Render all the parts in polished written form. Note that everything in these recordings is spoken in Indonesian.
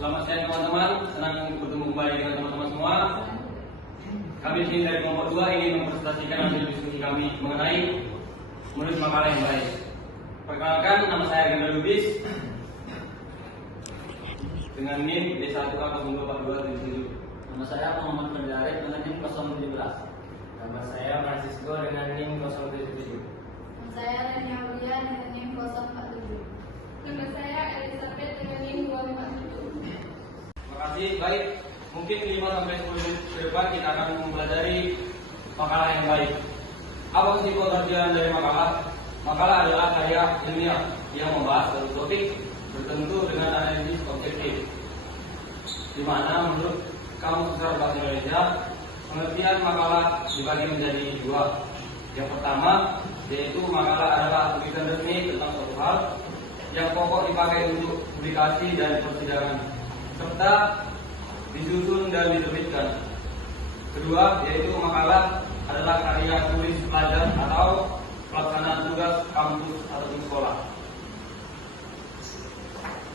Selamat siang teman-teman, senang bertemu kembali dengan teman-teman semua. Kami di sini dari kelompok 2 ingin mempresentasikan hasil diskusi kami mengenai menulis makalah yang baik. Perkenalkan, nama saya Ganda Lubis dengan NIM D1A024277. Nama saya Muhammad Mendarik dengan NIM 017. Nama saya Francisco dengan NIM 077. Nama saya Renia Aulia dengan NIM 047. Nama saya Elizabeth dengan NIM 257. Terima kasih. Baik, mungkin 5-10 menit ke depan kita akan mempelajari makalah yang baik. Apa sih pengertian dari makalah? Makalah adalah karya ilmiah yang membahas suatu topik tertentu dengan analisis objektif, di mana menurut Kamus Besar Bahasa Indonesia, pengertian makalah dibagi menjadi 2. Yang pertama, yaitu makalah adalah tulisan resmi tentang suatu hal yang pokok dipakai untuk publikasi dan persidangan, serta disusun dan diterbitkan. Kedua, yaitu makalah adalah karya tulis pelajar atau pelaksanaan tugas kampus atau sekolah.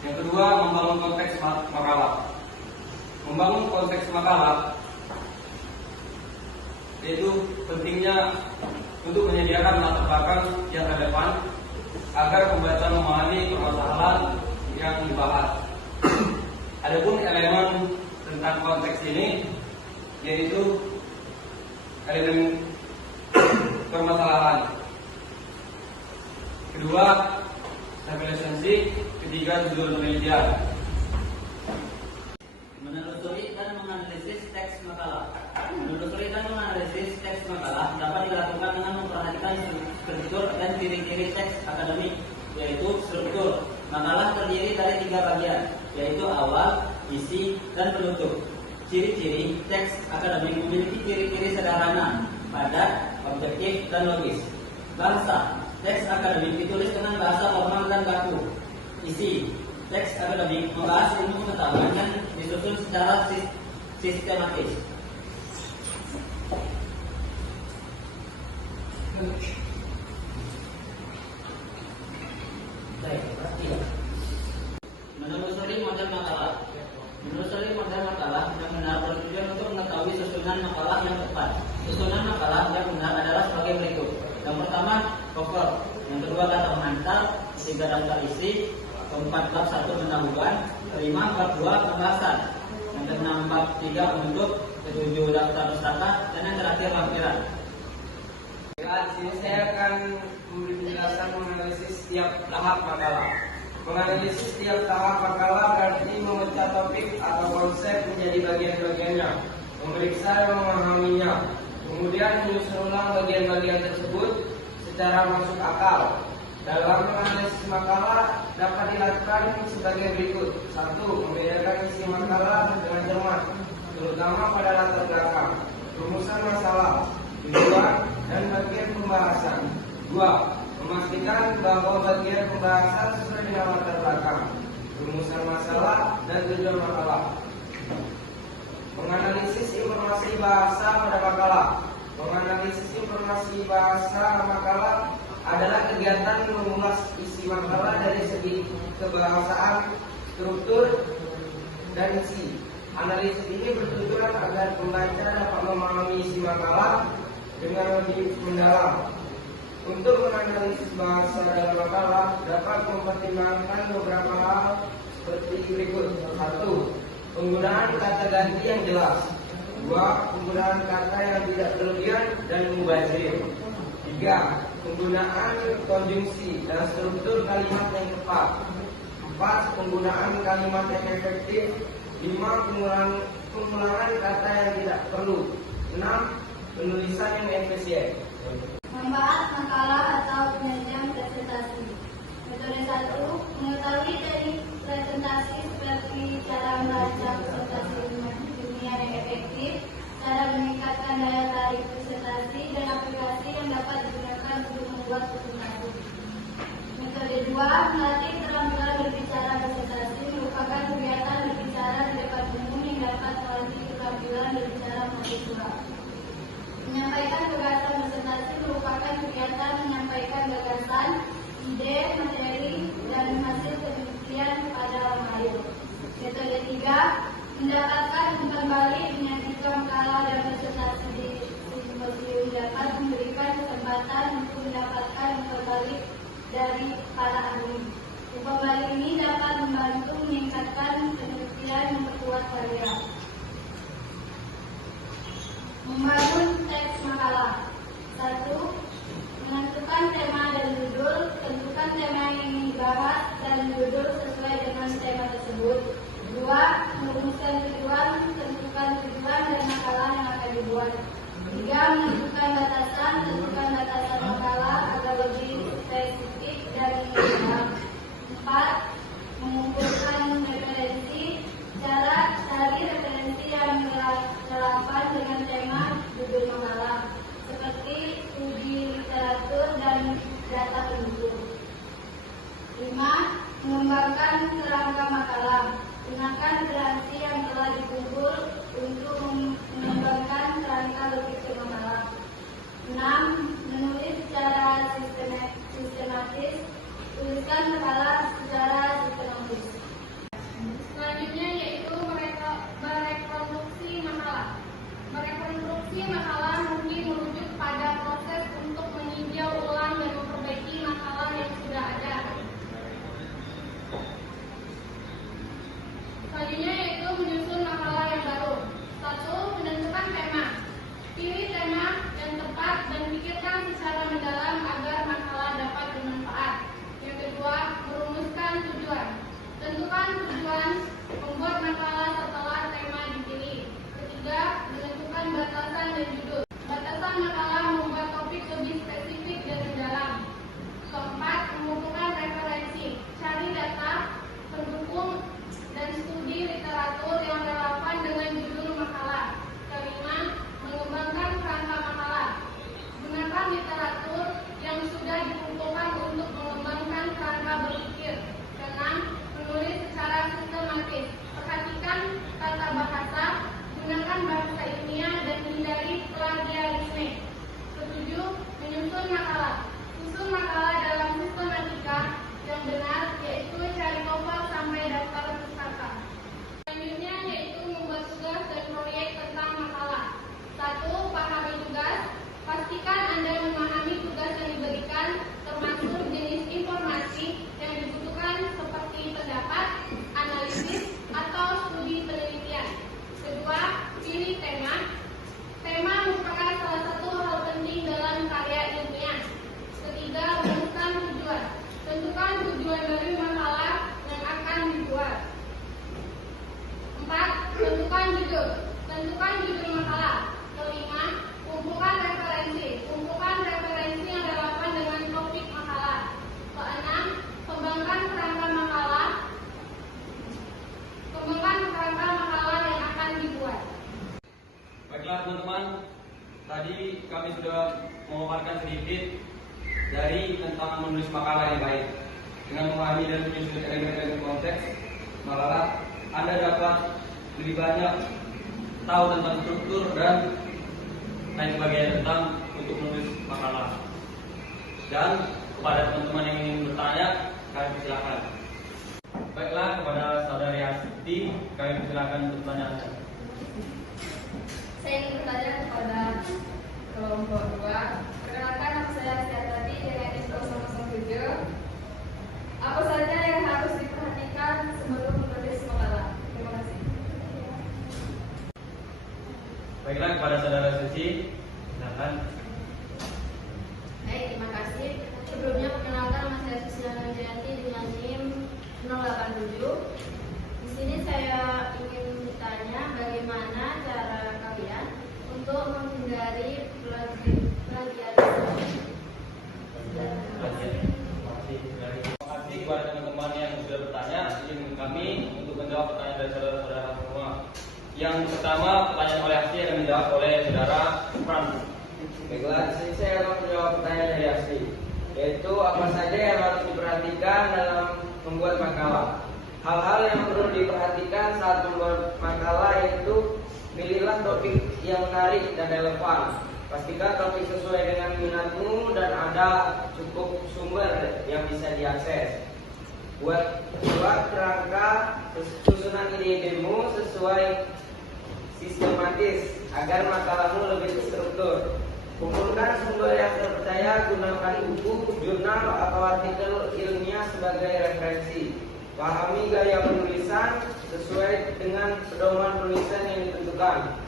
Yang kedua, membangun konteks makalah. Membangun konteks makalah yaitu pentingnya untuk menyediakan latar belakang yang relevan agar pembaca memahami permasalahan yang dibahas. Adapun elemen tentang konteks ini yaitu elemen permasalahan. Kedua, referensi. Ketiga, judul penelitian. Menelusuri dan menganalisis teks makalah. Menelusuri dan menganalisis teks makalah dapat dilakukan dengan memperhatikan struktur dan ciri-ciri teks akademik, yaitu struktur. Makalah terdiri dari 3 bagian, yaitu awal, isi, dan penutup. Ciri-ciri teks akademik memiliki ciri-ciri sederhana, padat, objektif, dan logis. Bahasa. Teks akademik ditulis dengan bahasa formal dan baku. Isi. Teks akademik membahas ilmu pengetahuan yang disusun secara sistematis. Menelusuri model makalah. Menelusuri model makalah yang benar bertujuan untuk mengetahui susunan makalah yang tepat. Susunan makalah yang benar adalah sebagai berikut. Yang pertama, cover. Yang kedua, kata pengantar. Ketiga, daftar isi. Keempat, bab 1 pendahuluan. Kelima, bab 2 pembahasan. Yang keenam, bab 3 penutup. Ketujuh, daftar pustaka. Dan yang terakhir, lampiran. Di sini saya akan memberi penjelasan menganalisis setiap tahap makalah. Menganalisis setiap tahap makalah berarti memecah topik atau konsep menjadi bagian-bagiannya, memeriksa dan memahaminya, kemudian menyusun ulang bagian-bagian tersebut secara masuk akal. Dalam menganalisis makalah dapat dilakukan sebagai berikut. 1. Membedakan isi makalah dengan cermat, terutama pada latar belakang, rumusan masalah, tujuan, dan bagian pembahasan. 2. Memastikan bahwa bagian pembahasan sesuai dengan latar belakang, rumusan masalah, dan tujuan makalah. Menganalisis informasi bahasa pada makalah. Menganalisis informasi bahasa makalah adalah kegiatan mengulas isi makalah dari segi kebahasaan, struktur, dan isi. Analisis ini bertujuan agar pembaca dapat memahami isi makalah dengan lebih mendalam. Untuk menganalisis bahasa dalam makalah dapat mempertimbangkan beberapa hal seperti berikut. 1. Penggunaan kata ganti yang jelas. 2. Penggunaan kata yang tidak berlebihan dan mubazir. 3. Penggunaan konjungsi dan struktur kalimat yang tepat. 4. Penggunaan kalimat yang efektif. 5. Pengulangan kata yang tidak perlu. 6. Penulisan yang efisien. Membahas makalah atau penelitian presentasi. Metode 1. Mengetahui teknik presentasi seperti cara membaca presentasi ilmiah yang efektif, cara meningkatkan daya tarik presentasi, dan aplikasi yang dapat digunakan untuk membuat presentasi. Metode 2. Melatih keterampilan berbicara presentasi merupakan kegiatan berbicara di depan umum yang dapat melatih keterampilan berbicara mahasiswa. Menyampaikan gagasan presentasi merupakan kegiatan menyampaikan gagasan, ide, materi, dan hasil penelitian pada orang lain. Metode 3, mendapatkan umpan balik dengan jika makalah dan presentasi di simposium dapat memberikan kesempatan untuk mendapatkan umpan balik dari para ahli. Umpan balik ini dapat membantu meningkatkan penelitian memperkuat karya. Membangun teks makalah. 1. Menentukan tema dan judul. Tentukan tema yang ingin dibahas dan judul sesuai dengan tema tersebut. 2. Merumuskan tujuan. Tentukan tujuan dan makalah yang akan dibuat. 3. Menentukan batasan. Tentukan batasan makalah agar lebih spesifik dan menyeluruh. 4. Mengumpulkan referensi. Cara cari referensi yang relevan dengan tema judul makalah, seperti studi literatur dan data penduduk. 5. Mengembangkan kerangka makalah. Gunakan referensi yang telah dikumpul untuk mengembangkan kerangka berpikir makalah. 6. Menulis secara sistematis. Tuliskan makalah secara sistematis. Selanjutnya yaitu merekonstruksi makalah. Merekonstruksi makalah mungkin merujuk pada proses untuk meninjau ulang dan memperbaiki makalah yang sudah ada. Selanjutnya yaitu menyusun makalah yang baru. 1. Menentukan tema. Pilih tema yang tepat dan pikirkan secara mendalam agar makalah dapat bermanfaat. Yang kedua, merumuskan tujuan. Tentukan tujuan membuat makalah setelah tema dipilih. Ketiga, menentukan batasan dan judul. Batasan makalah membuat topik lebih spesifik dan mendalam. Keempat, mengumpulkan referensi. Cari data pendukung dan studi literatur yang relevan dengan judul makalah. Kelima, mengembangkan kerangka makalah. Gunakan literatur yang sudah dikumpulkan untuk mengembangkan kerangka berpikir. Keenam, menulis secara sistematis. Perhatikan tata bahasa, gunakan bahasa ilmiah dan hindari plagiarisme. Ketujuh, menyusun makalah. Susun makalah dalam sistematika yang benar, yaitu cari novel sampai daftar pustaka. Selanjutnya yaitu membuat tugas dan proyek tentang makalah. 1. Pahami tugas. Pastikan Anda memahami tugas yang diberikan, termasuk jenis informasi yang dibutuhkan seperti pendapat, analisis, atau studi penelitian. Kedua, pilih tema. Tema merupakan salah satu hal penting dalam karya ilmiah. Ketiga, rumuskan tujuan. Tentukan tujuan dari makalah yang akan dibuat. 4. Tentukan judul. Tentukan judul makalah. Kelima, kumpulkan referensi. Kumpulkan referensi yang relevan dengan topik makalah. Keenam, kembangkan kerangka makalah. Kembangkan kerangka makalah yang akan dibuat. Baiklah teman-teman, tadi kami sudah memaparkan sedikit dari tentang menulis makalah yang baik. Dengan memahami dan menyusun elemen-elemen konteks makalah, Anda dapat lebih banyak tahu tentang struktur dan lain sebagainya tentang untuk menulis makalah. Dan kepada teman-teman yang ingin bertanya, kami persilakan. Baiklah, kepada saudari Asti, kami persilakan untuk bertanya. Saya ingin bertanya kepada kelompok 2. Perkenalkan, nama saya Astiatati dengan info 007. Apa saja yang harus diperhatikan sebelum menulis makalah? Terima kasih. Baiklah, kepada saudara Suci, silakan. Baik, terima kasih. Sebelumnya perkenalkan, nama saya Susiana Jayanti dengan NIM 087. Di sini saya ingin bertanya bagaimana cara kalian untuk menghindari plagiarisme. Terima kasih kepada teman-teman yang sudah bertanya. Izin kami untuk menjawab pertanyaan dari saudara-saudara semua. Yang pertama, pertanyaan oleh Asti akan dijawab oleh saudara Fran. Baiklah, di sini saya akan menjawab pertanyaan dari Asti, yaitu apa saja yang harus diperhatikan dalam membuat makalah. Hal-hal yang perlu diperhatikan saat membuat makalah yaitu pilihlah topik yang menarik dan relevan. Pastikan topik sesuai dengan minatmu dan ada cukup sumber yang bisa diakses. Buat kerangka susunan ide-idemu sesuai sistematis agar makalahmu lebih terstruktur. Kumpulkan sumber yang terpercaya, gunakan buku, jurnal, atau artikel ilmiah sebagai referensi. Pahami gaya penulisan sesuai dengan pedoman penulisan yang ditentukan.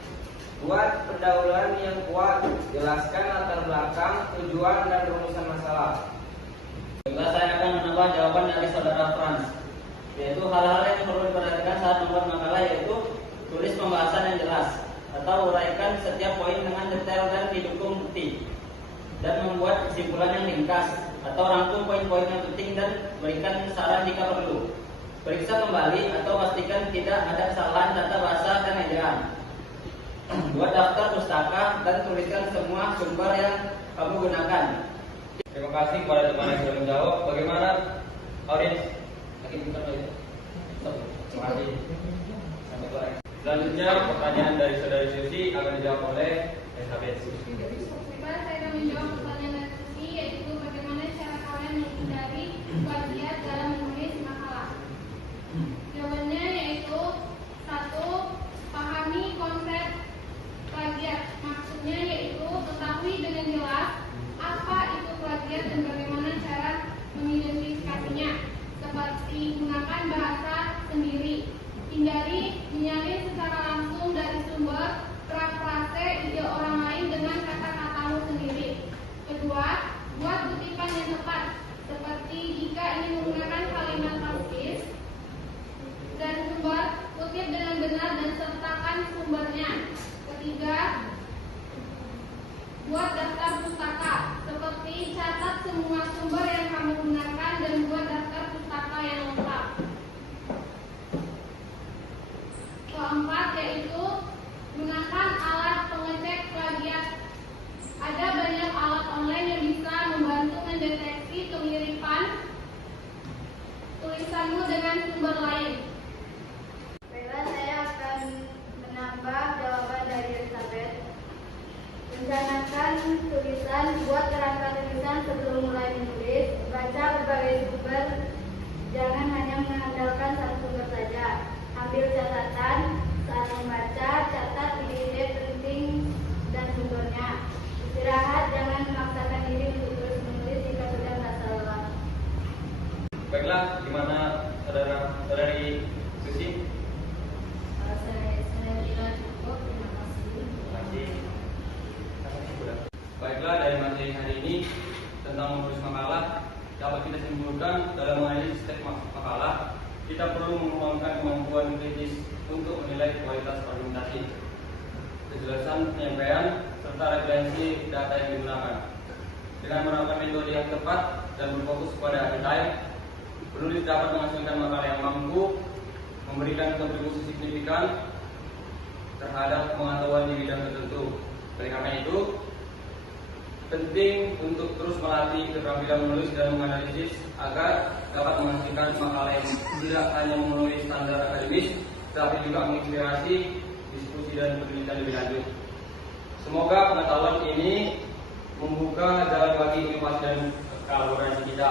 Buat pendahuluan yang kuat, jelaskan latar belakang, tujuan, dan rumusan masalah. Juga saya akan menambah jawaban dari saudara Frans, yaitu hal-hal yang perlu diperhatikan saat membuat makalah, yaitu tulis pembahasan yang jelas atau uraikan setiap poin dengan detail dan didukung bukti, dan membuat kesimpulan yang ringkas atau rangkum poin-poin yang penting dan berikan saran jika perlu. Periksa kembali atau pastikan tidak ada kesalahan tata bahasa dan ejaan. Buat daftar pustaka dan tuliskan semua sumber yang kamu gunakan. Terima kasih kepada teman yang sudah menjawab. Bagaimana audiens? Terima kasih. Sampai sore. Selanjutnya pertanyaan dari saudari Susi akan dijawab oleh Elizabeth. Baiklah, saya akan menjawab pertanyaan dari Susi, yaitu bagaimana cara kalian menghindari plagiat dalam menulis makalah. Jawabannya yaitu 1. Pahami konsep plagiat. Maksudnya yaitu ketahui dengan jelas apa itu plagiat dan bagaimana cara mengidentifikasinya, seperti gunakan bahasa sendiri. Hindari menyalin secara langsung dari sumber, parafrase ide orang lain dengan kata-katamu sendiri. 2. Buat kutipan yang tepat, seperti jika ingin menggunakan kalimat tausis dan sumber, kutip dengan benar dan sertakan sumbernya. 3. Buat daftar pustaka, seperti catat semua sumber yang kamu gunakan dan buat daftar pustaka yang lengkap. 4. Yaitu gunakan alat pengecek plagiat. Ada banyak alat online yang bisa membantu mendeteksi kemiripan tulisanmu dengan sumber lain. Baiklah, saya akan menambah jawaban dari Elizabeth. Rencanakan tulisan, buat kerangka tulisan sebelum mulai menulis. Baca berbagai sumber, jangan hanya mengandalkan satu sumber saja. Ambil catatan saat membaca, catat ide-ide penting dan sumbernya. Istirahat, jangan memaksakan diri untuk terus menulis jika sudah merasa lelah. Baiklah, gimana saudari Susi? Saya kira cukup. Terima kasih. Terima kasih. Baiklah, dari materi hari ini tentang menulis makalah dapat kita simpulkan dalam menganalisis teks makalah kita perlu mengembangkan kemampuan kritis untuk menilai kualitas argumentasi, kejelasan penyampaian, serta referensi data yang digunakan. Dengan menerapkan metode yang tepat dan berfokus pada detail, penulis dapat menghasilkan makalah yang mampu memberikan kontribusi signifikan terhadap pengetahuan di bidang tertentu. Oleh karena itu, penting untuk terus melatih keterampilan menulis dan menganalisis agar dapat menghasilkan makalah yang tidak hanya memenuhi standar akademis, tapi juga menginspirasi diskusi dan penelitian lebih lanjut. Semoga pengetahuan ini membuka jalan bagi inovasi dan kolaborasi kita.